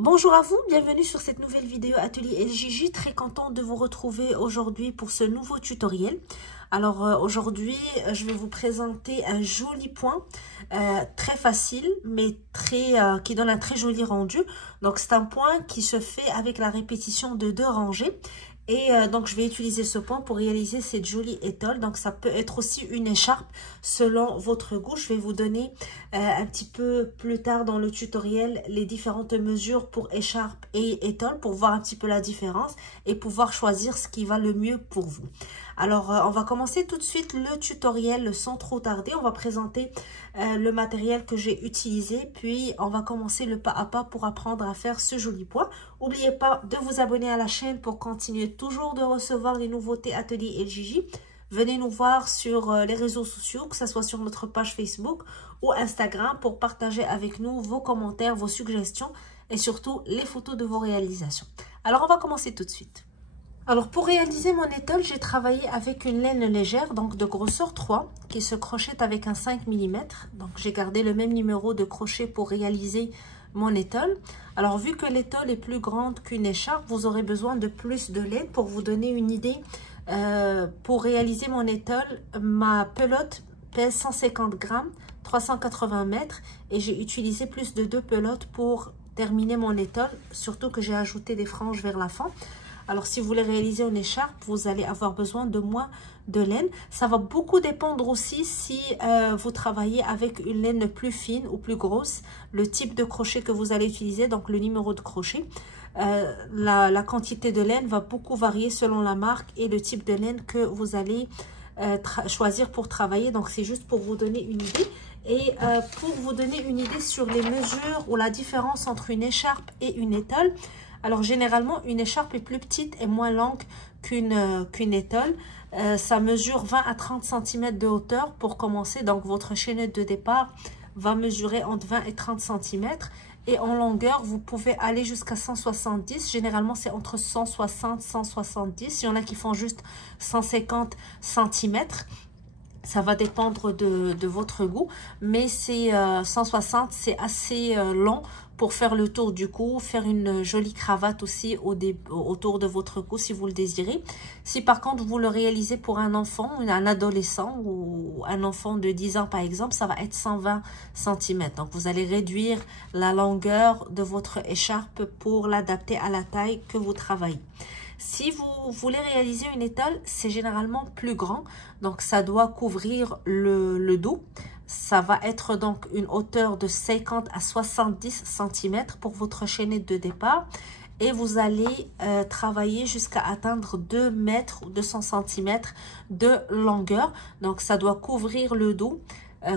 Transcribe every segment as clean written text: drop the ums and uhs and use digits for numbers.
Bonjour à vous, bienvenue sur cette nouvelle vidéo Atelier LJJ. Très contente de vous retrouver aujourd'hui pour ce nouveau tutoriel. Alors aujourd'hui, je vais vous présenter un joli point, très facile, mais qui donne un très joli rendu. Donc c'est un point qui se fait avec la répétition de 2 rangées. Et donc, je vais utiliser ce point pour réaliser cette jolie étole. Donc, ça peut être aussi une écharpe selon votre goût. Je vais vous donner un petit peu plus tard dans le tutoriel les différentes mesures pour écharpe et étole pour voir un petit peu la différence et pouvoir choisir ce qui va le mieux pour vous. Alors, on va commencer tout de suite le tutoriel sans trop tarder. On va présenter le matériel que j'ai utilisé, puis on va commencer le pas à pas pour apprendre à faire ce joli point. N'oubliez pas de vous abonner à la chaîne pour continuer toujours de recevoir les nouveautés Atelier LJJ. Venez nous voir sur les réseaux sociaux, que ce soit sur notre page Facebook ou Instagram, pour partager avec nous vos commentaires, vos suggestions et surtout les photos de vos réalisations. Alors, on va commencer tout de suite. Alors, pour réaliser mon étole, j'ai travaillé avec une laine légère, donc de grosseur 3, qui se crochette avec un 5 mm. Donc, j'ai gardé le même numéro de crochet pour réaliser mon étole. Alors, vu que l'étole est plus grande qu'une écharpe, vous aurez besoin de plus de laine. Pour vous donner une idée, pour réaliser mon étole, ma pelote pèse 150 grammes, 380 mètres, et j'ai utilisé plus de 2 pelotes pour terminer mon étole, surtout que j'ai ajouté des franges vers la fin. Alors, si vous voulez réaliser une écharpe, vous allez avoir besoin de moins de laine. Ça va beaucoup dépendre aussi si vous travaillez avec une laine plus fine ou plus grosse, le type de crochet que vous allez utiliser, donc le numéro de crochet. La quantité de laine va beaucoup varier selon la marque et le type de laine que vous allez choisir pour travailler. Donc, c'est juste pour vous donner une idée. Et pour vous donner une idée sur les mesures ou la différence entre une écharpe et une étole. Alors, généralement, une écharpe est plus petite et moins longue qu'une étole. Ça mesure 20 à 30 cm de hauteur pour commencer. Donc, votre chaînette de départ va mesurer entre 20 et 30 cm. Et en longueur, vous pouvez aller jusqu'à 170. Généralement, c'est entre 160 et 170. Il y en a qui font juste 150 cm. Ça va dépendre de votre goût. Mais c'est 160, c'est assez long pour faire le tour du cou, faire une jolie cravate aussi autour de votre cou si vous le désirez. Si par contre vous le réalisez pour un enfant, un adolescent ou un enfant de 10 ans par exemple, ça va être 120 cm. Donc vous allez réduire la longueur de votre écharpe pour l'adapter à la taille que vous travaillez. Si vous voulez réaliser une étole, c'est généralement plus grand. Donc, ça doit couvrir le dos. Ça va être donc une hauteur de 50 à 70 cm pour votre chaînette de départ. Et vous allez travailler jusqu'à atteindre 2 mètres ou 200 cm de longueur. Donc, ça doit couvrir le dos.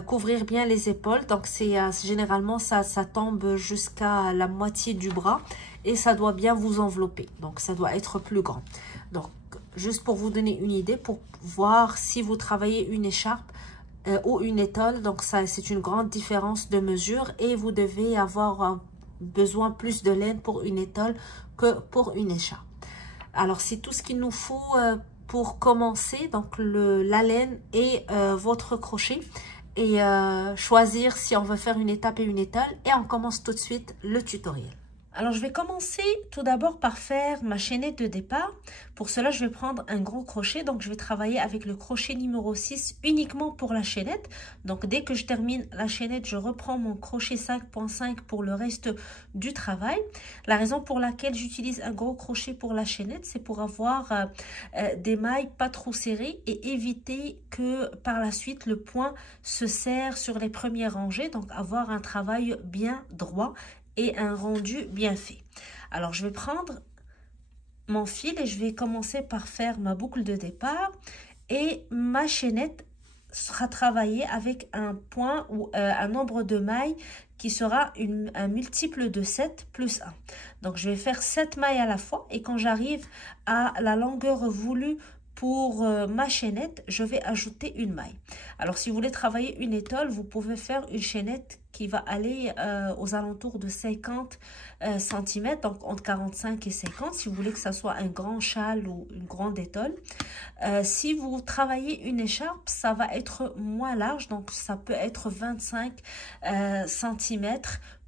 Couvrir bien les épaules, donc c'est généralement ça tombe jusqu'à la moitié du bras et ça doit bien vous envelopper, donc ça doit être plus grand. Donc juste pour vous donner une idée, pour voir si vous travaillez une écharpe ou une étole, donc ça c'est une grande différence de mesure et vous devez avoir besoin plus de laine pour une étole que pour une écharpe. Alors c'est tout ce qu'il nous faut pour commencer, donc la laine et votre crochet. Et choisir si on veut faire une étape et une étole. Et on commence tout de suite le tutoriel. Alors, je vais commencer tout d'abord par faire ma chaînette de départ. Pour cela, je vais prendre un gros crochet. Donc, je vais travailler avec le crochet numéro 6 uniquement pour la chaînette. Donc, dès que je termine la chaînette, je reprends mon crochet 5.5 pour le reste du travail. La raison pour laquelle j'utilise un gros crochet pour la chaînette, c'est pour avoir des mailles pas trop serrées et éviter que par la suite, le point se serre sur les premières rangées. Donc, avoir un travail bien droit et un rendu bien fait. Alors, je vais prendre mon fil et je vais commencer par faire ma boucle de départ et ma chaînette sera travaillée avec un point ou un nombre de mailles qui sera un multiple de 7 plus 1. Donc, je vais faire 7 mailles à la fois et quand j'arrive à la longueur voulue pour ma chaînette, je vais ajouter une maille. Alors, si vous voulez travailler une étole, vous pouvez faire une chaînette qui va aller aux alentours de 50 cm, donc entre 45 et 50, si vous voulez que ça soit un grand châle ou une grande étole. Si vous travaillez une écharpe, ça va être moins large, donc ça peut être 25 cm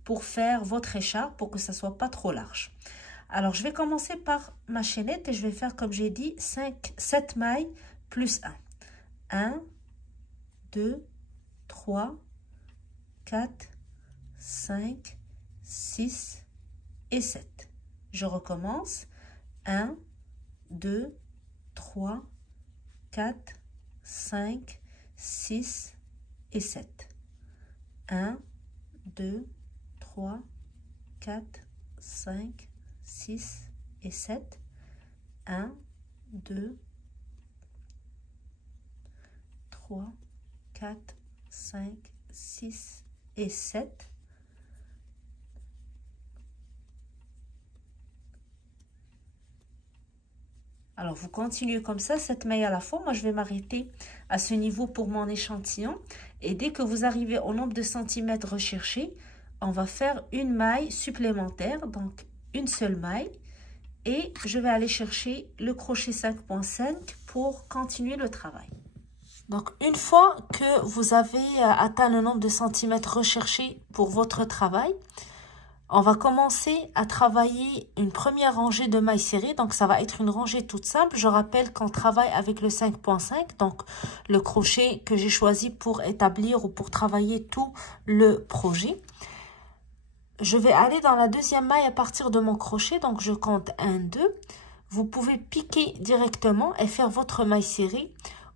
pour faire votre écharpe pour que ça soit pas trop large. Alors, je vais commencer par ma chaînette et je vais faire, comme j'ai dit, 7 mailles plus 1. 1, 2, 3, 4, 5, 6 et 7. Je recommence. 1, 2, 3, 4, 5, 6 et 7. 1, 2, 3, 4, 5, 6 et 7. 1, 2, 3, 4, 5, 6 et 7. Alors, vous continuez comme ça, 7 mailles à la fois. Moi, je vais m'arrêter à ce niveau pour mon échantillon. Et dès que vous arrivez au nombre de centimètres recherché, on va faire une maille supplémentaire. Donc, une seule maille. Et je vais aller chercher le crochet 5.5 pour continuer le travail. Donc, une fois que vous avez atteint le nombre de centimètres recherché pour votre travail, on va commencer à travailler une première rangée de mailles serrées. Donc, ça va être une rangée toute simple. Je rappelle qu'on travaille avec le 5.5, donc le crochet que j'ai choisi pour établir ou pour travailler tout le projet. Je vais aller dans la deuxième maille à partir de mon crochet. Donc, je compte 1, 2. Vous pouvez piquer directement et faire votre maille serrée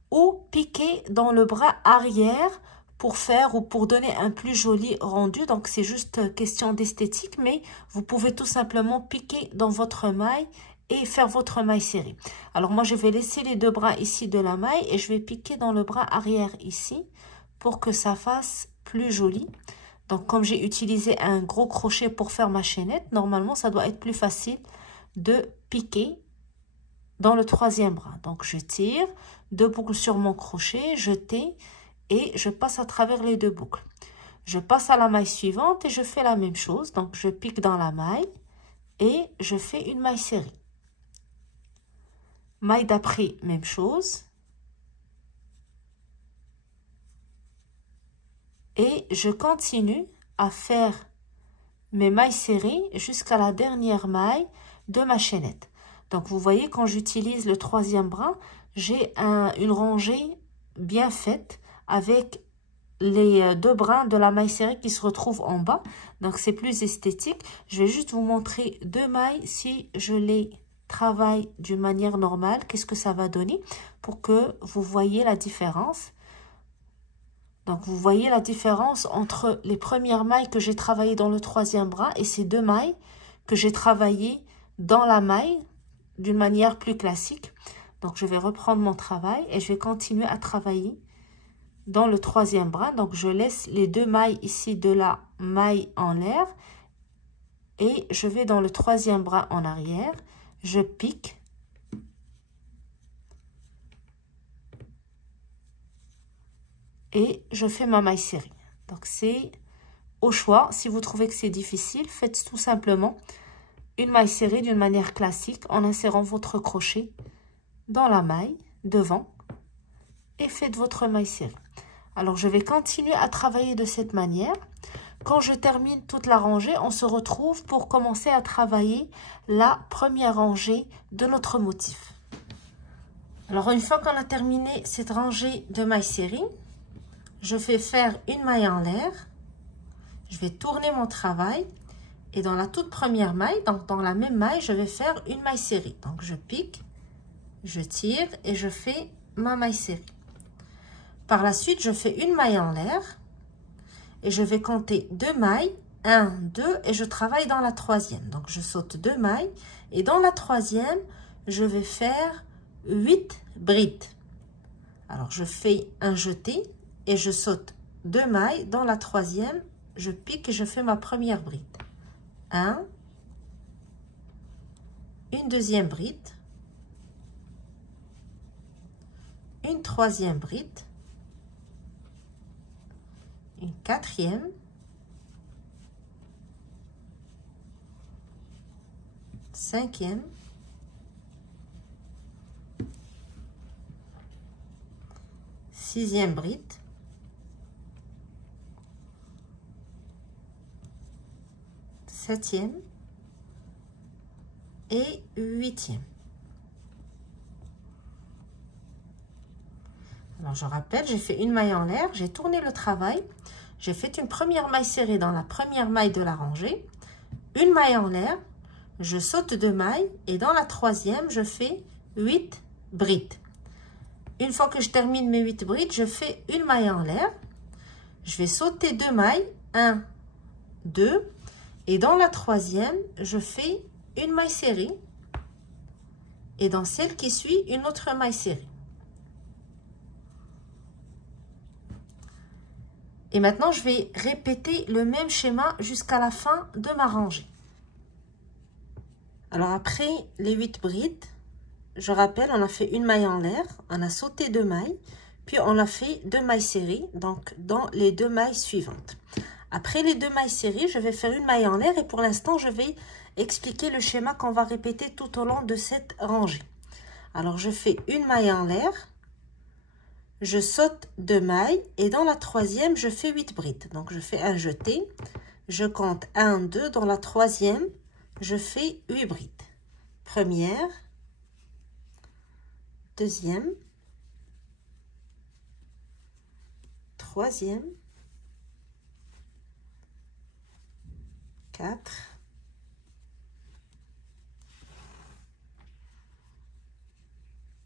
ou piquer dans le bras arrière pour faire ou pour donner un plus joli rendu. Donc, c'est juste question d'esthétique, mais vous pouvez tout simplement piquer dans votre maille et faire votre maille serrée. Alors, moi, je vais laisser les deux bras ici de la maille et je vais piquer dans le bras arrière ici pour que ça fasse plus joli. Donc, comme j'ai utilisé un gros crochet pour faire ma chaînette, normalement, ça doit être plus facile de piquer dans le troisième bras. Donc, je tire, 2 boucles sur mon crochet, jeter et je passe à travers les 2 boucles. Je passe à la maille suivante et je fais la même chose. Donc, je pique dans la maille et je fais une maille serrée. Maille d'après, même chose. Et je continue à faire mes mailles serrées jusqu'à la dernière maille de ma chaînette. Donc, vous voyez, quand j'utilise le troisième bras, j'ai une rangée bien faite avec les 2 brins de la maille serrée qui se retrouvent en bas. Donc, c'est plus esthétique. Je vais juste vous montrer 2 mailles si je les travaille d'une manière normale. Qu'est-ce que ça va donner pour que vous voyez la différence. Donc, vous voyez la différence entre les premières mailles que j'ai travaillées dans le troisième bras et ces 2 mailles que j'ai travaillées dans la maille d'une manière plus classique. Donc, je vais reprendre mon travail et je vais continuer à travailler dans le troisième bras. Donc, je laisse les 2 mailles ici de la maille en l'air et je vais dans le troisième bras en arrière. Je pique. Et je fais ma maille serrée. Donc, c'est au choix. Si vous trouvez que c'est difficile, faites tout simplement une maille serrée d'une manière classique en insérant votre crochet dans la maille devant et faites votre maille serrée. Alors, je vais continuer à travailler de cette manière. Quand je termine toute la rangée, on se retrouve pour commencer à travailler la première rangée de notre motif. Alors, une fois qu'on a terminé cette rangée de mailles serrées, je vais faire une maille en l'air. Je vais tourner mon travail. Et dans la toute première maille, donc dans la même maille, je vais faire une maille serrée. Donc, je pique, je tire et je fais ma maille serrée. Par la suite, je fais une maille en l'air. Et je vais compter 2 mailles. 1, 2 et je travaille dans la troisième. Donc, je saute 2 mailles. Et dans la troisième, je vais faire 8 brides. Alors, je fais un jeté. Et je saute 2 mailles. Dans la troisième, je pique et je fais ma première bride. 1, une deuxième bride, une troisième bride, une quatrième, cinquième, sixième bride, 7e et 8e. Alors je rappelle, j'ai fait une maille en l'air, j'ai tourné le travail, j'ai fait une première maille serrée dans la première maille de la rangée, une maille en l'air, je saute 2 mailles et dans la troisième, je fais 8 brides. Une fois que je termine mes 8 brides, je fais une maille en l'air, je vais sauter 2 mailles, 1, 2, et dans la troisième, je fais une maille serrée et dans celle qui suit, une autre maille serrée. Et maintenant, je vais répéter le même schéma jusqu'à la fin de ma rangée. Alors après les 8 brides, je rappelle, on a fait une maille en l'air, on a sauté 2 mailles, puis on a fait 2 mailles serrées, donc dans les 2 mailles suivantes. Après les 2 mailles serrées, je vais faire une maille en l'air et pour l'instant, je vais expliquer le schéma qu'on va répéter tout au long de cette rangée. Alors, je fais une maille en l'air, je saute 2 mailles et dans la troisième, je fais 8 brides. Donc, je fais un jeté, je compte 1, 2, dans la troisième, je fais 8 brides. Première, deuxième, troisième, 4,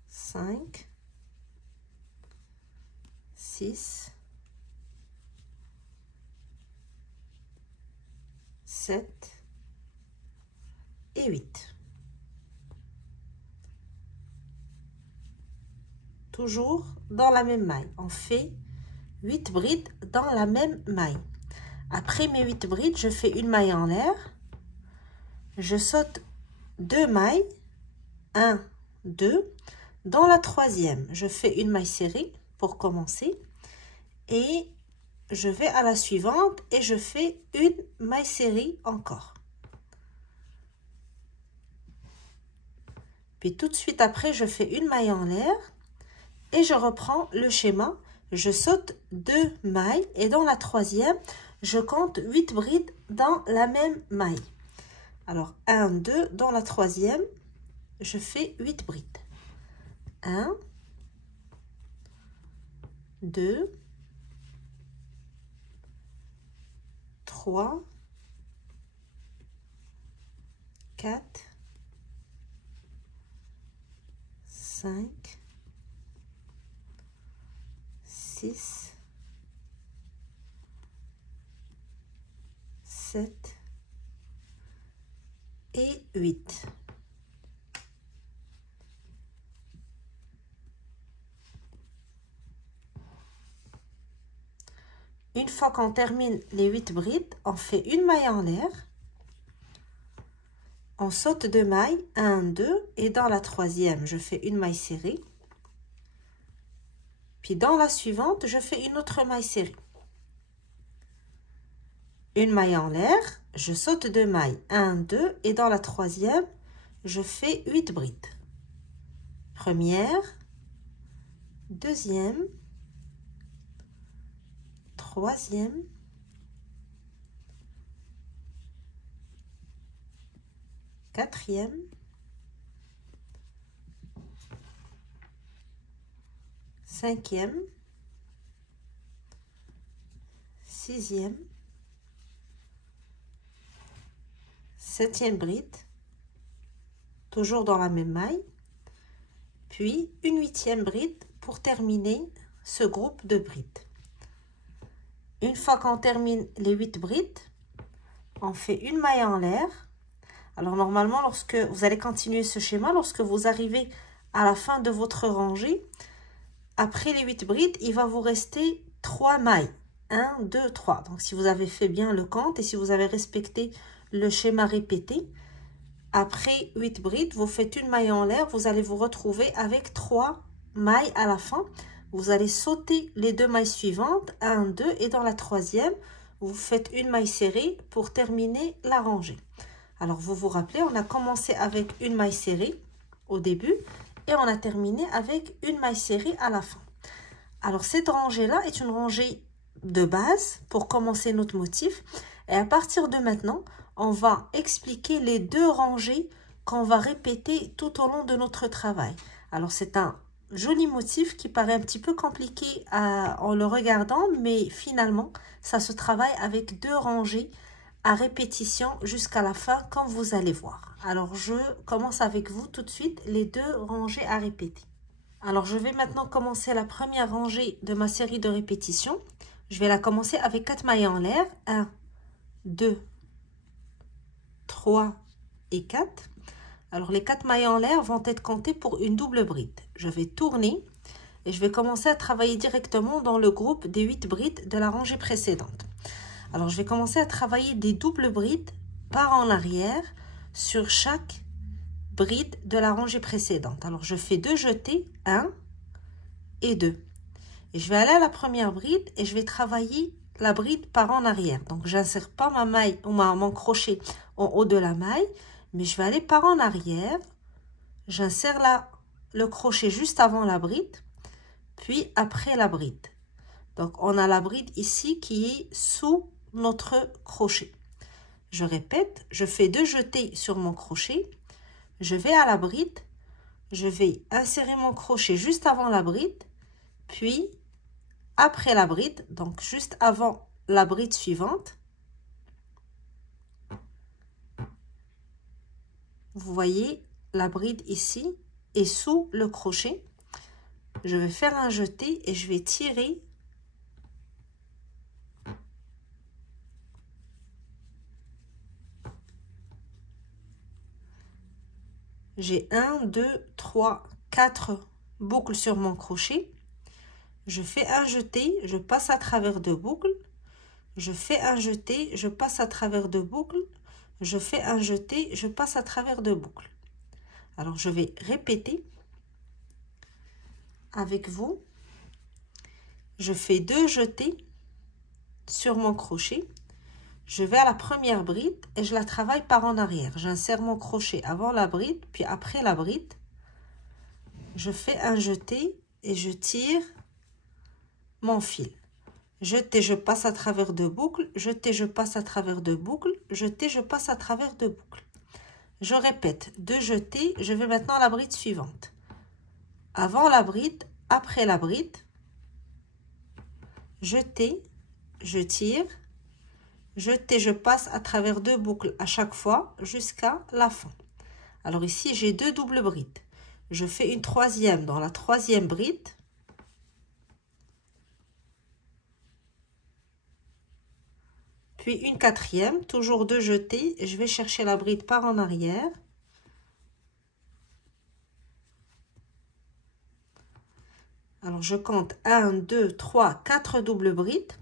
5, 6, 7 et 8. Toujours dans la même maille. On fait 8 brides dans la même maille. Après mes 8 brides, je fais une maille en l'air. Je saute 2 mailles. 1, 2. Dans la troisième, je fais une maille serrée pour commencer. Et je vais à la suivante et je fais une maille serrée encore. Puis tout de suite après, je fais une maille en l'air. Et je reprends le schéma. Je saute 2 mailles et dans la troisième, je compte 8 brides dans la même maille. Alors, 1, 2, dans la troisième, je fais 8 brides. 1, 2, 3, 4, 5, 6, 7 et 8. Une fois qu'on termine les 8 brides, on fait une maille en l'air. On saute 2 mailles, 1, 2, et dans la troisième, je fais une maille serrée. Puis dans la suivante, je fais une autre maille serrée. Une maille en l'air, je saute 2 mailles, 1, 2, et dans la troisième, je fais 8 brides. Première, deuxième, troisième, quatrième, cinquième, sixième, septième bride, toujours dans la même maille, puis une 8e bride pour terminer ce groupe de brides. Une fois qu'on termine les 8 brides, on fait une maille en l'air. Alors normalement, lorsque vous allez continuer ce schéma, lorsque vous arrivez à la fin de votre rangée, après les 8 brides, il va vous rester 3 mailles. 1, 2, 3. Donc si vous avez fait bien le compte et si vous avez respecté le schéma répété, après 8 brides, vous faites une maille en l'air, vous allez vous retrouver avec 3 mailles à la fin. Vous allez sauter les 2 mailles suivantes, 1, 2, et dans la troisième, vous faites une maille serrée pour terminer la rangée. Alors, vous vous rappelez, on a commencé avec une maille serrée au début et on a terminé avec une maille serrée à la fin. Alors, cette rangée-là est une rangée de base pour commencer notre motif. Et à partir de maintenant, on va expliquer les 2 rangées qu'on va répéter tout au long de notre travail. Alors, c'est un joli motif qui paraît un petit peu compliqué en le regardant, mais finalement, ça se travaille avec 2 rangées à répétition jusqu'à la fin, comme vous allez voir. Alors, je commence avec vous tout de suite les 2 rangées à répéter. Alors, je vais maintenant commencer la première rangée de ma série de répétitions. Je vais la commencer avec 4 mailles en l'air. 1, 2, 3 et 4. Alors, les 4 mailles en l'air vont être comptées pour une double bride. Je vais tourner et je vais commencer à travailler directement dans le groupe des 8 brides de la rangée précédente. Alors, je vais commencer à travailler des doubles brides par en arrière sur chaque bride de la rangée précédente. Alors, je fais 2 jetés, 1 et 2. Et je vais aller à la première bride et je vais travailler la bride par en arrière. Donc, je n'insère pas ma maille ou mon crochet en haut de la maille, mais je vais aller par en arrière. J'insère le crochet juste avant la bride, puis après la bride. Donc, on a la bride ici qui est sous notre crochet. Je répète, je fais 2 jetés sur mon crochet, je vais à la bride, je vais insérer mon crochet juste avant la bride, puis après la bride, donc juste avant la bride suivante. Vous voyez, la bride ici est sous le crochet. Je vais faire un jeté et je vais tirer j'ai 1, 2, 3, 4 boucles sur mon crochet. Je fais un jeté, je passe à travers 2 boucles. Je fais un jeté, je passe à travers 2 boucles. Je fais un jeté, je passe à travers 2 boucles. Alors, je vais répéter avec vous. Je fais 2 jetés sur mon crochet. Je vais à la première bride et je la travaille par en arrière. J'insère mon crochet avant la bride, puis après la bride. Je fais un jeté et je tire mon fil. Jeté, je passe à travers 2 boucles. Jeté, je passe à travers 2 boucles. Jeté, je passe à travers 2 boucles. Je répète, 2 jetés. Je vais maintenant à la bride suivante. Avant la bride, après la bride. Jeté, je tire. Jeté, je passe à travers 2 boucles à chaque fois jusqu'à la fin. Alors ici, j'ai 2 doubles brides. Je fais une troisième dans la troisième bride. Puis une quatrième, toujours 2 jetés. Je vais chercher la bride par en arrière. Alors je compte 1, 2, 3, 4 doubles brides.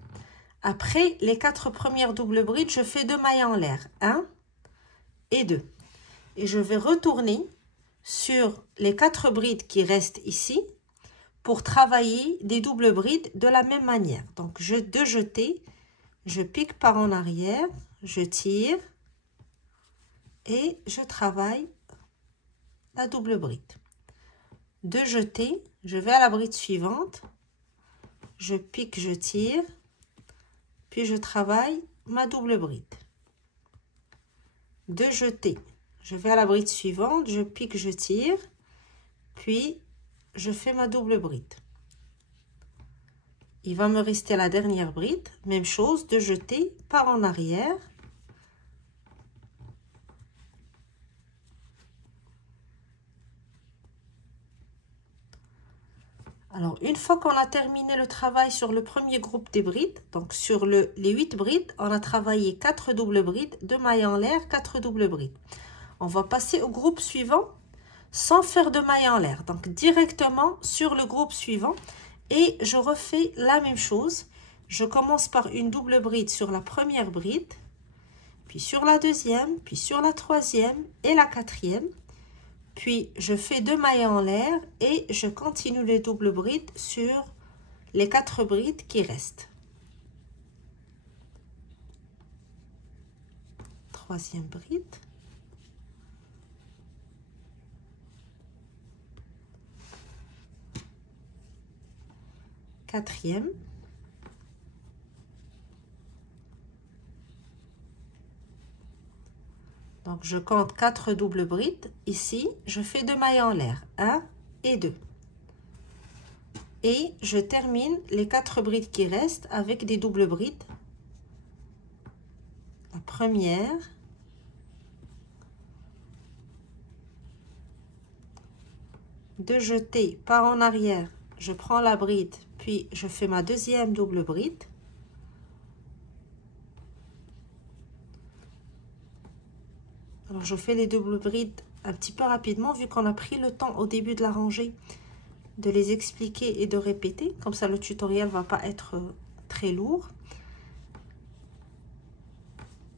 Après les 4 premières doubles brides, je fais 2 mailles en l'air. 1 et 2. Et je vais retourner sur les 4 brides qui restent ici pour travailler des doubles brides de la même manière. Donc, 2 jetés, je pique par en arrière, je tire et je travaille la double bride. 2 jetés, je vais à la bride suivante, je pique, je tire, puis je travaille ma double bride. 2 jetés, je vais à la bride suivante, je pique, je tire, puis je fais ma double bride. Il va me rester la dernière bride, même chose, 2 jetés par en arrière. Alors, une fois qu'on a terminé le travail sur le premier groupe des brides, donc sur les 8 brides, on a travaillé 4 doubles brides, 2 mailles en l'air, 4 doubles brides. On va passer au groupe suivant sans faire de mailles en l'air. Donc, directement sur le groupe suivant. Et je refais la même chose. Je commence par une double bride sur la première bride, puis sur la deuxième, puis sur la troisième et la quatrième. Puis, je fais 2 mailles en l'air et je continue les doubles brides sur les 4 brides qui restent. Troisième bride. Quatrième. Donc, je compte 4 doubles brides. Ici, je fais 2 mailles en l'air. 1 et 2. Et je termine les 4 brides qui restent avec des doubles brides. La première. De jeter par en arrière. Je prends la bride, puis je fais ma deuxième double bride. Alors, je fais les doubles brides un petit peu rapidement, vu qu'on a pris le temps au début de la rangée de les expliquer et de répéter. Comme ça, le tutoriel ne va pas être très lourd.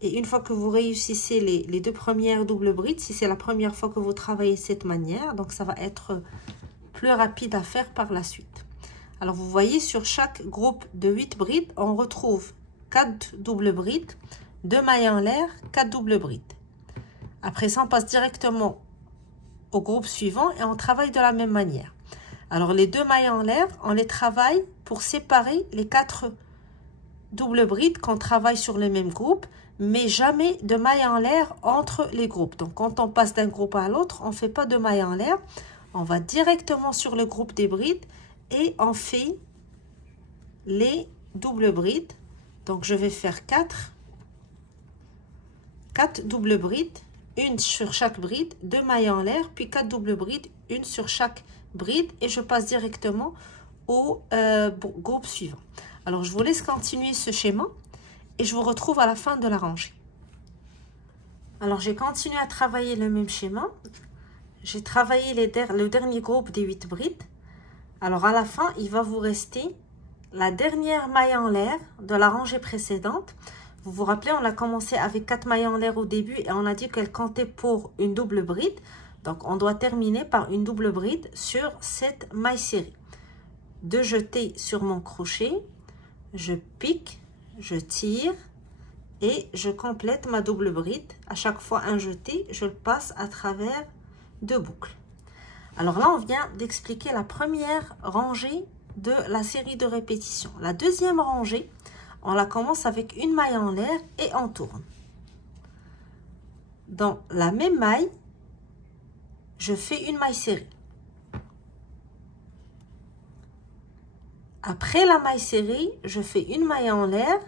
Et une fois que vous réussissez les 2 premières doubles brides, si c'est la première fois que vous travaillez de cette manière, donc ça va être plus rapide à faire par la suite. Alors, vous voyez, sur chaque groupe de 8 brides, on retrouve 4 doubles brides, 2 mailles en l'air, 4 doubles brides. Après ça, on passe directement au groupe suivant et on travaille de la même manière. Alors, les 2 mailles en l'air, on les travaille pour séparer les 4 doubles brides qu'on travaille sur le même groupe, mais jamais de mailles en l'air entre les groupes. Donc, quand on passe d'un groupe à l'autre, on ne fait pas de mailles en l'air. On va directement sur le groupe des brides et on fait les doubles brides. Donc, je vais faire 4 doubles brides. Une sur chaque bride, 2 mailles en l'air, puis 4 doubles brides, une sur chaque bride et je passe directement au groupe suivant. Alors, je vous laisse continuer ce schéma et je vous retrouve à la fin de la rangée. Alors, j'ai continué à travailler le même schéma. J'ai travaillé le dernier groupe des 8 brides. Alors, à la fin, il va vous rester la dernière maille en l'air de la rangée précédente. Vous vous rappelez, on a commencé avec 4 mailles en l'air au début et on a dit qu'elle comptait pour une double bride. Donc, on doit terminer par une double bride sur cette maille serrée. De jeter sur mon crochet, je pique, je tire et je complète ma double bride. À chaque fois un jeté, je le passe à travers 2 boucles. Alors là, on vient d'expliquer la première rangée de la série de répétitions. La deuxième rangée, on la commence avec une maille en l'air et on tourne. Dans la même maille, je fais une maille serrée. Après la maille serrée, je fais une maille en l'air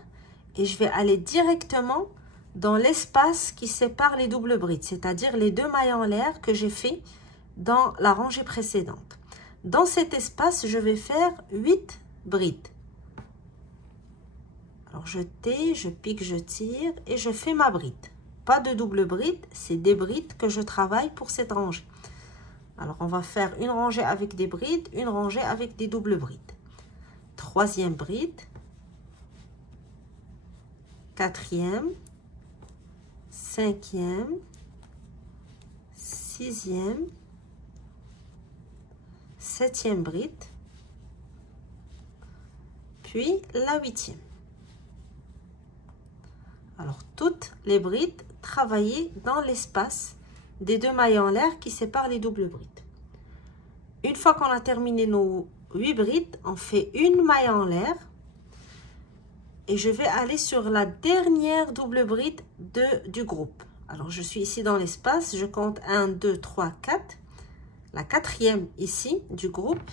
et je vais aller directement dans l'espace qui sépare les doubles brides, c'est-à-dire les 2 mailles en l'air que j'ai fait dans la rangée précédente. Dans cet espace, je vais faire 8 brides. Alors, je pique, je tire et je fais ma bride. Pas de double bride, c'est des brides que je travaille pour cette rangée. Alors, on va faire une rangée avec des brides, une rangée avec des doubles brides. Troisième bride, quatrième, cinquième, sixième, septième bride, puis la huitième. Alors, toutes les brides travaillées dans l'espace des 2 mailles en l'air qui séparent les doubles brides. Une fois qu'on a terminé nos 8 brides, on fait une maille en l'air et je vais aller sur la dernière double bride du groupe. Alors, je suis ici dans l'espace, je compte 1, 2, 3, 4. La quatrième ici du groupe,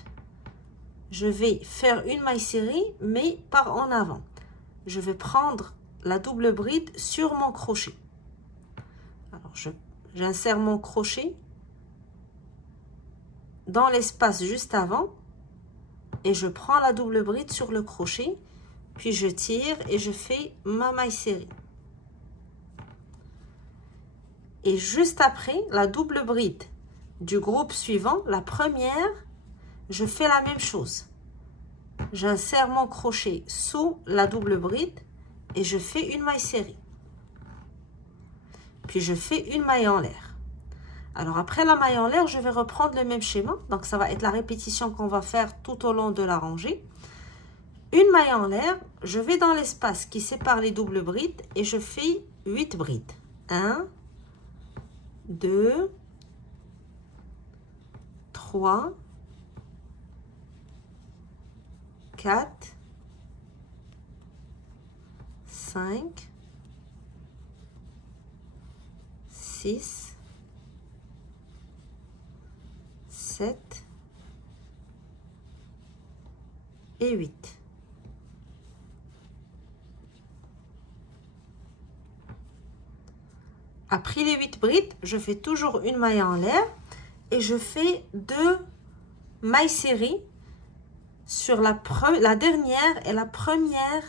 je vais faire une maille serrée, mais par en avant. Je vais prendre la double bride sur mon crochet. Alors, j'insère mon crochet dans l'espace juste avant et je prends la double bride sur le crochet, puis je tire et je fais ma maille serrée. Et juste après, la double bride du groupe suivant, la première, je fais la même chose. J'insère mon crochet sous la double bride et je fais une maille serrée. Puis je fais une maille en l'air. Alors après la maille en l'air, je vais reprendre le même schéma. Donc ça va être la répétition qu'on va faire tout au long de la rangée. Une maille en l'air, je vais dans l'espace qui sépare les doubles brides et je fais 8 brides. 1, 2, 3, 4, 5, 6, 7 et 8. Après les 8 brides, je fais toujours une maille en l'air et je fais 2 mailles serrées sur la dernière et la première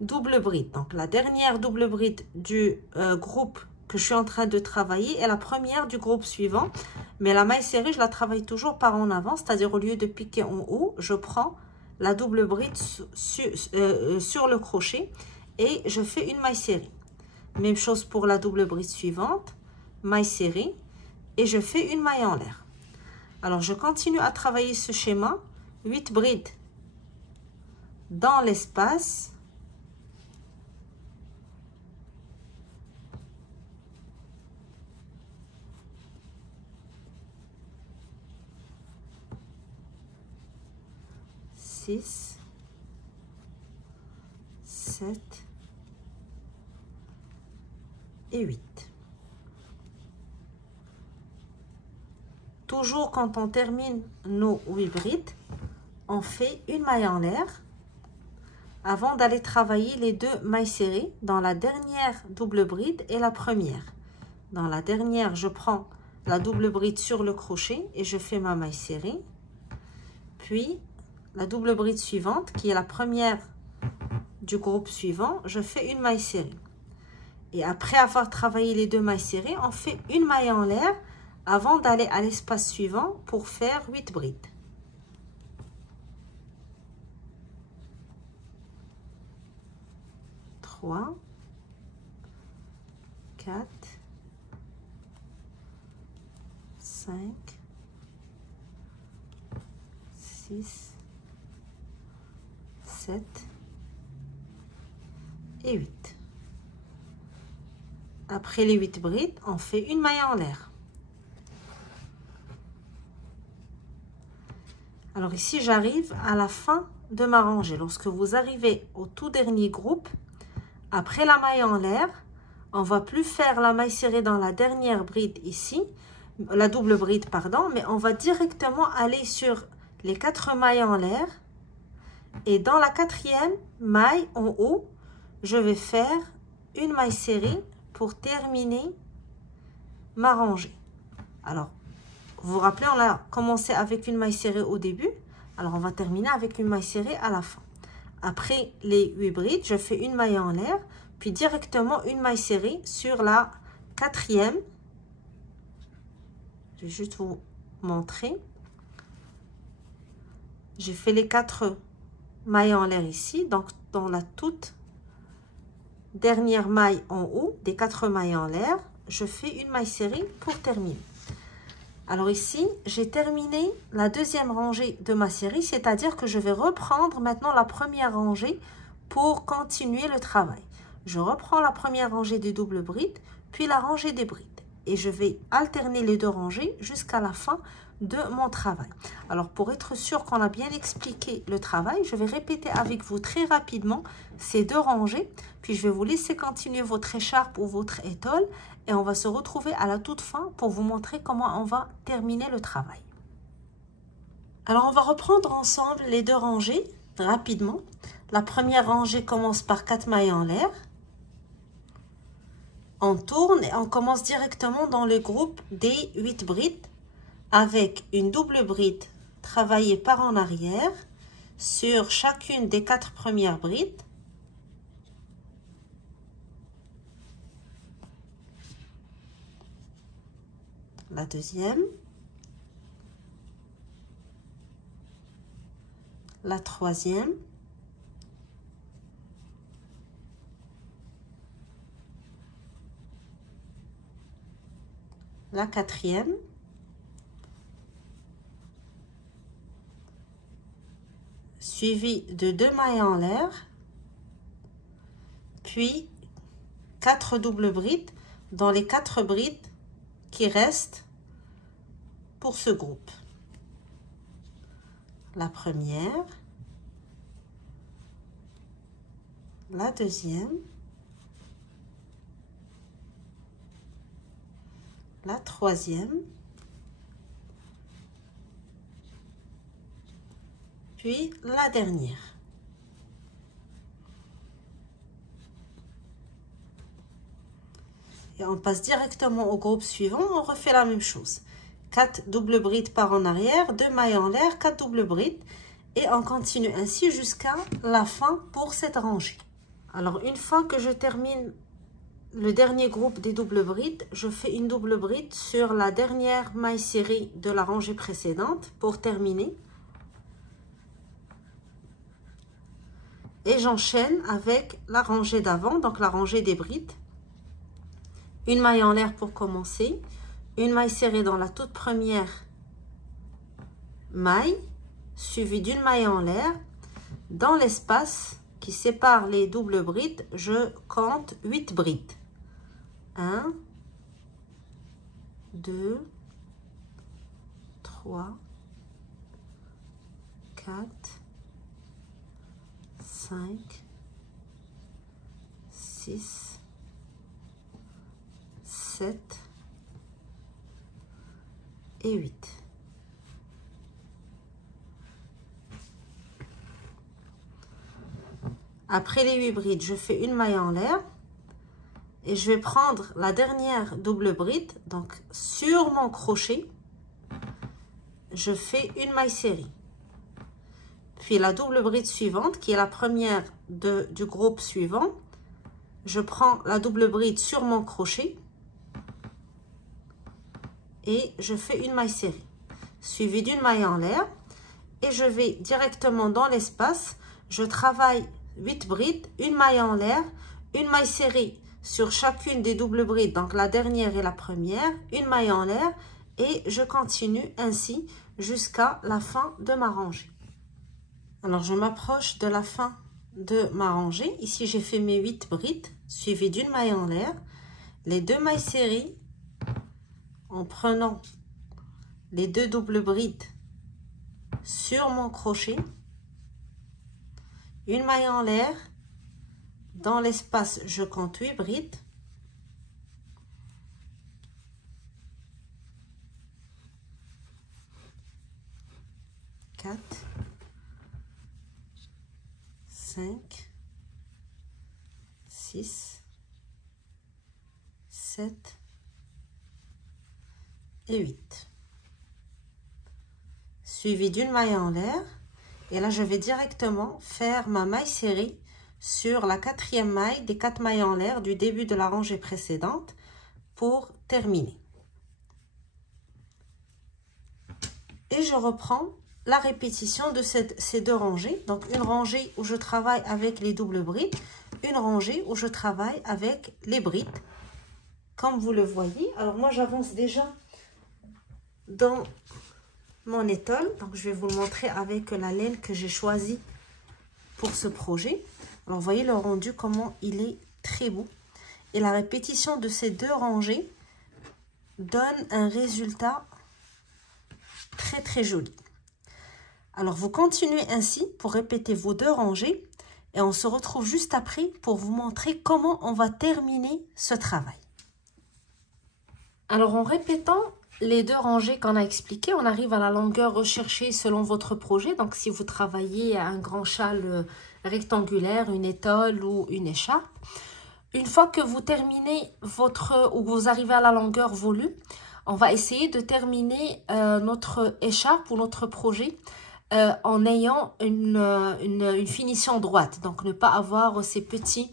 double bride. Donc la dernière double bride du groupe que je suis en train de travailler et la première du groupe suivant. Mais la maille serrée, je la travaille toujours par en avant, c'est-à-dire au lieu de piquer en haut, je prends la double bride sur le crochet et je fais une maille serrée. Même chose pour la double bride suivante, maille serrée et je fais une maille en l'air. Alors je continue à travailler ce schéma, 8 brides dans l'espace. Six, 7 et 8. Toujours quand on termine nos 8 brides, on fait une maille en l'air avant d'aller travailler les 2 mailles serrées dans la dernière double bride et la première. Dans la dernière, je prends la double bride sur le crochet et je fais ma maille serrée. Puis, la double bride suivante, qui est la première du groupe suivant, je fais une maille serrée. Et après avoir travaillé les 2 mailles serrées, on fait une maille en l'air avant d'aller à l'espace suivant pour faire 8 brides. Trois, 4, 5, 6, 7 et 8. Après les 8 brides, on fait une maille en l'air. Alors ici, j'arrive à la fin de ma rangée. Lorsque vous arrivez au tout dernier groupe, après la maille en l'air, on va plus faire la maille serrée dans la dernière bride ici, la double bride, pardon, mais on va directement aller sur les 4 mailles en l'air. Et dans la 4e maille en haut, je vais faire une maille serrée pour terminer ma rangée. Alors, vous vous rappelez, on a commencé avec une maille serrée au début. Alors, on va terminer avec une maille serrée à la fin. Après les 8 brides, je fais une maille en l'air, puis directement une maille serrée sur la 4e. Je vais juste vous montrer. J'ai fait les 4 mailles en l'air ici, donc dans la toute dernière maille en haut des 4 mailles en l'air, je fais une maille serrée pour terminer. Alors ici, j'ai terminé la 2e rangée de ma série, c'est-à-dire que je vais reprendre maintenant la première rangée pour continuer le travail. Je reprends la première rangée des doubles brides, puis la rangée des brides. Et je vais alterner les 2 rangées jusqu'à la fin de mon travail. Alors, pour être sûr qu'on a bien expliqué le travail, je vais répéter avec vous très rapidement ces 2 rangées, puis je vais vous laisser continuer votre écharpe ou votre étole et on va se retrouver à la toute fin pour vous montrer comment on va terminer le travail. Alors, on va reprendre ensemble les 2 rangées rapidement. La première rangée commence par 4 mailles en l'air. On tourne et on commence directement dans le groupe des 8 brides avec une double bride travaillée par en arrière sur chacune des 4 premières brides. La deuxième, la troisième, la quatrième, suivi de 2 mailles en l'air, puis 4 doubles brides dans les 4 brides qui restent pour ce groupe. La première, la deuxième, la troisième, puis la dernière. Et on passe directement au groupe suivant, on refait la même chose. 4 doubles brides par en arrière, 2 mailles en l'air, 4 doubles brides. Et on continue ainsi jusqu'à la fin pour cette rangée. Alors, une fois que je termine le dernier groupe des doubles brides, je fais une double bride sur la dernière maille serrée de la rangée précédente pour terminer. Et j'enchaîne avec la rangée d'avant, donc la rangée des brides. Une maille en l'air pour commencer, une maille serrée dans la toute première maille, suivie d'une maille en l'air. Dans l'espace qui sépare les doubles brides, je compte 8 brides. 1, 2, 3, 4, 5, 6, 7 et 8. Après les 8 brides, je fais une maille en l'air et je vais prendre la dernière double bride. Donc, sur mon crochet, je fais une maille serrée. Puis la double bride suivante, qui est la première du groupe suivant, je prends la double bride sur mon crochet et je fais une maille serrée, suivie d'une maille en l'air. Et je vais directement dans l'espace, je travaille 8 brides, une maille en l'air, une maille serrée sur chacune des doubles brides, donc la dernière et la première, une maille en l'air, et je continue ainsi jusqu'à la fin de ma rangée. Alors, je m'approche de la fin de ma rangée. Ici, j'ai fait mes 8 brides, suivies d'une maille en l'air, les 2 mailles serrées, en prenant les 2 doubles brides sur mon crochet, une maille en l'air, dans l'espace je compte 8 brides, quatre, 5, 6, 7 et 8. Suivi d'une maille en l'air. Et là, je vais directement faire ma maille serrée sur la 4e maille des 4 mailles en l'air du début de la rangée précédente pour terminer. Et je reprends la répétition de ces deux rangées. Donc, une rangée où je travaille avec les doubles brides, une rangée où je travaille avec les brides. Comme vous le voyez, alors moi, j'avance déjà dans mon étole. Donc, je vais vous le montrer avec la laine que j'ai choisie pour ce projet. Alors, vous voyez le rendu, comment il est très beau. Et la répétition de ces deux rangées donne un résultat très, très joli. Alors, vous continuez ainsi pour répéter vos deux rangées. Et on se retrouve juste après pour vous montrer comment on va terminer ce travail. Alors, en répétant les deux rangées qu'on a expliquées, on arrive à la longueur recherchée selon votre projet. Donc, si vous travaillez à un grand châle rectangulaire, une étole ou une écharpe, une fois que vous terminez ou vous arrivez à la longueur voulue, on va essayer de terminer notre écharpe ou notre projet en ayant une finition droite. Donc, ne pas avoir ces petits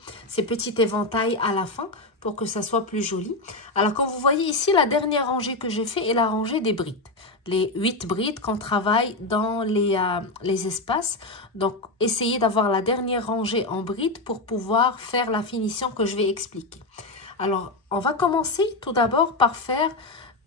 éventails à la fin pour que ça soit plus joli. Alors, comme vous voyez ici, la dernière rangée que j'ai fait est la rangée des brides. Les 8 brides qu'on travaille dans les espaces. Donc, essayez d'avoir la dernière rangée en brides pour pouvoir faire la finition que je vais expliquer. Alors, on va commencer tout d'abord par faire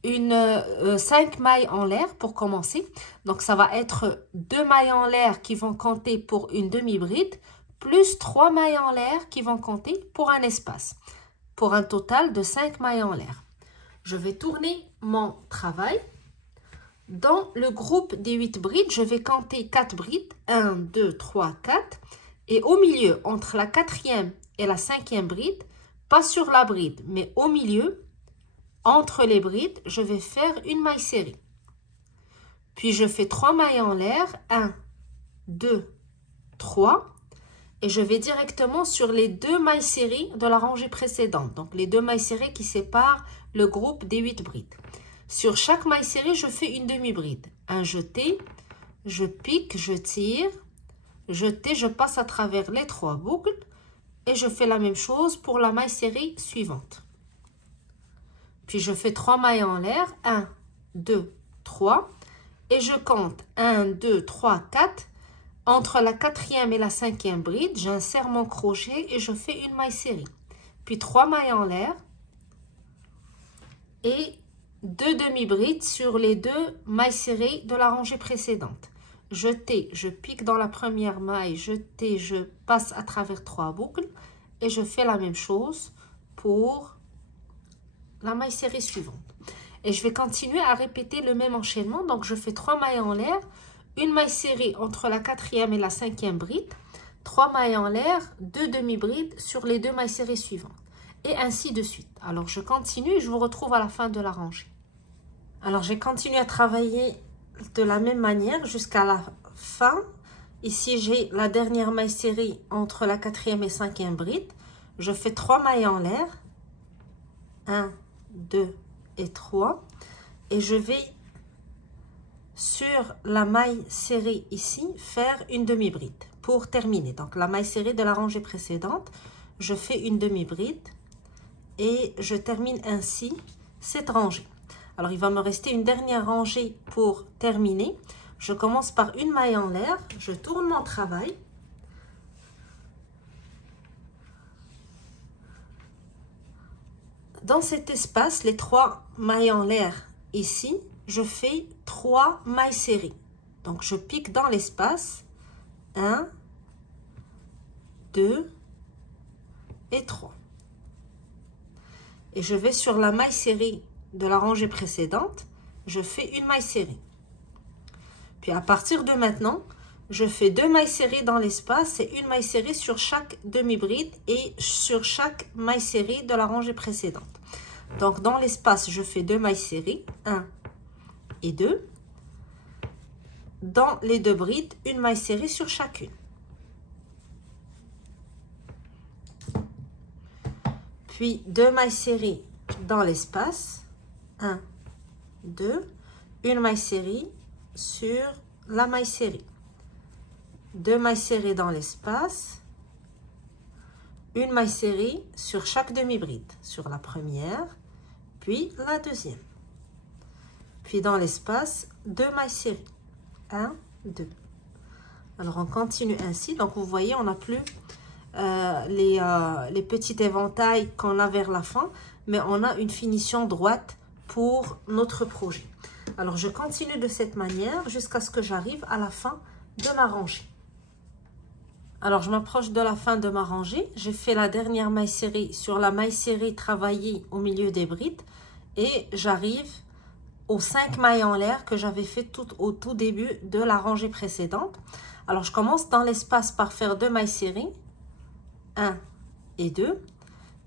5 mailles en l'air pour commencer. Donc, ça va être 2 mailles en l'air qui vont compter pour une demi-bride, plus 3 mailles en l'air qui vont compter pour un espace, pour un total de 5 mailles en l'air. Je vais tourner mon travail. Dans le groupe des 8 brides, je vais compter 4 brides. 1, 2, 3, 4. Et au milieu, entre la 4e et la 5e bride, pas sur la bride, mais au milieu, entre les brides, je vais faire une maille serrée. Puis je fais 3 mailles en l'air, 1, 2, 3. Et je vais directement sur les 2 mailles serrées de la rangée précédente. Donc les 2 mailles serrées qui séparent le groupe des 8 brides. Sur chaque maille serrée, je fais une demi-bride. Un jeté, je pique, je tire, jeté, je passe à travers les 3 boucles. Et je fais la même chose pour la maille serrée suivante. Puis je fais 3 mailles en l'air, 1, 2, 3. Et je compte 1, 2, 3, 4. Entre la 4e et la 5e bride, j'insère mon crochet et je fais une maille serrée. Puis 3 mailles en l'air et 2 demi-brides sur les 2 mailles serrées de la rangée précédente. Jeté, je pique dans la première maille, jeté, je passe à travers 3 boucles et je fais la même chose pour la maille serrée suivante. Et je vais continuer à répéter le même enchaînement. Donc je fais 3 mailles en l'air, une maille serrée entre la 4e et la 5e bride, 3 mailles en l'air, 2 demi-brides sur les 2 mailles serrées suivantes. Et ainsi de suite. Alors je continue et je vous retrouve à la fin de la rangée. Alors j'ai continué à travailler de la même manière jusqu'à la fin. Ici j'ai la dernière maille serrée entre la 4e et 5e bride. Je fais 3 mailles en l'air. 1, 2 et 3. Et je vais sur la maille serrée ici faire une demi-bride pour terminer. Donc la maille serrée de la rangée précédente, je fais une demi-bride et je termine ainsi cette rangée. Alors il va me rester une dernière rangée pour terminer. Je commence par une maille en l'air, je tourne mon travail. Dans cet espace, les 3 mailles en l'air ici, je fais 3 mailles serrées. Donc, je pique dans l'espace. 1, 2 et 3. Et je vais sur la maille serrée de la rangée précédente. Je fais une maille serrée. Puis, à partir de maintenant, je fais 2 mailles serrées dans l'espace et une maille serrée sur chaque demi-bride et sur chaque maille serrée de la rangée précédente. Donc, dans l'espace, je fais 2 mailles serrées. 1 et 2. Dans les 2 brides, une maille serrée sur chacune. Puis 2 mailles serrées dans l'espace. 1, 2. Une maille serrée sur la maille serrée. 2 mailles serrées dans l'espace. Une maille serrée sur chaque demi-bride. Sur la première, puis la deuxième. Puis dans l'espace, 2 mailles serrées. 1, 2. Alors on continue ainsi. Donc vous voyez, on n'a plus les petits éventails qu'on a vers la fin, mais on a une finition droite pour notre projet. Alors je continue de cette manière jusqu'à ce que j'arrive à la fin de ma rangée. Alors je m'approche de la fin de ma rangée. J'ai fait la dernière maille serrée sur la maille serrée travaillée au milieu des brides et j'arrive aux 5 mailles en l'air que j'avais fait au tout début de la rangée précédente. Alors je commence dans l'espace par faire 2 mailles serrées, 1 et 2.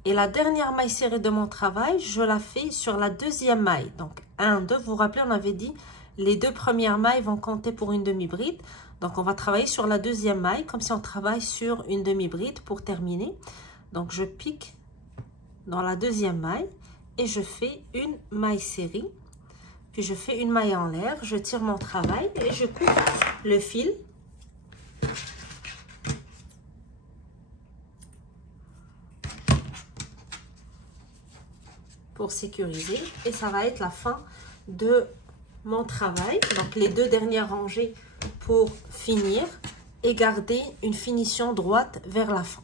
Et la dernière maille serrée de mon travail, je la fais sur la deuxième maille. Donc 1, 2, vous vous rappelez, on avait dit les 2 premières mailles vont compter pour une demi-bride. Donc on va travailler sur la deuxième maille comme si on travaille sur une demi-bride pour terminer. Donc je pique dans la deuxième maille et je fais une maille serrée. Puis je fais une maille en l'air, je tire mon travail et je coupe le fil. Pour sécuriser. Et ça va être la fin de mon travail. Donc les 2 dernières rangées pour finir et garder une finition droite vers la fin.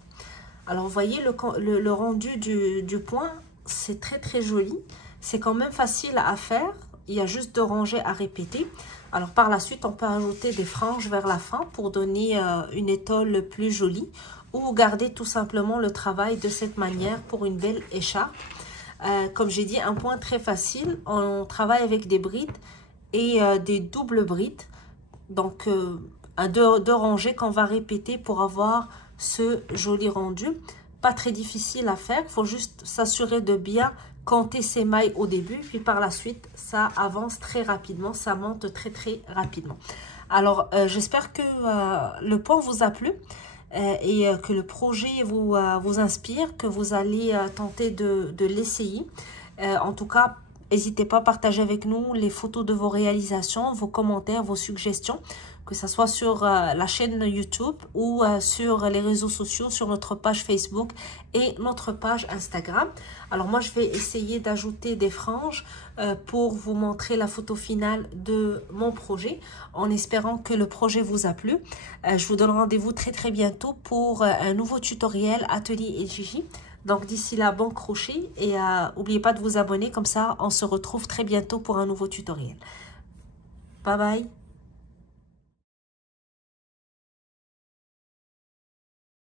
Alors vous voyez le rendu du point, c'est très joli. C'est quand même facile à faire. Il y a juste 2 rangées à répéter. Alors par la suite, on peut ajouter des franges vers la fin pour donner une étole plus jolie ou garder tout simplement le travail de cette manière pour une belle écharpe. Comme j'ai dit, un point très facile. On travaille avec des brides et des doubles brides. Donc, 2 rangées qu'on va répéter pour avoir ce joli rendu. Pas très difficile à faire. Il faut juste s'assurer de bien compter ses mailles au début, puis par la suite, ça avance très rapidement, ça monte très rapidement. Alors, j'espère que le point vous a plu et que le projet vous inspire, que vous allez tenter de l'essayer. En tout cas, n'hésitez pas à partager avec nous les photos de vos réalisations, vos commentaires, vos suggestions, que ce soit sur la chaîne YouTube ou sur les réseaux sociaux, sur notre page Facebook et notre page Instagram. Alors moi, je vais essayer d'ajouter des franges pour vous montrer la photo finale de mon projet, en espérant que le projet vous a plu. Je vous donne rendez-vous très bientôt pour un nouveau tutoriel Atelier El Gigi. Donc d'ici là, bon crochet et n'oubliez pas de vous abonner, comme ça on se retrouve très bientôt pour un nouveau tutoriel. Bye bye.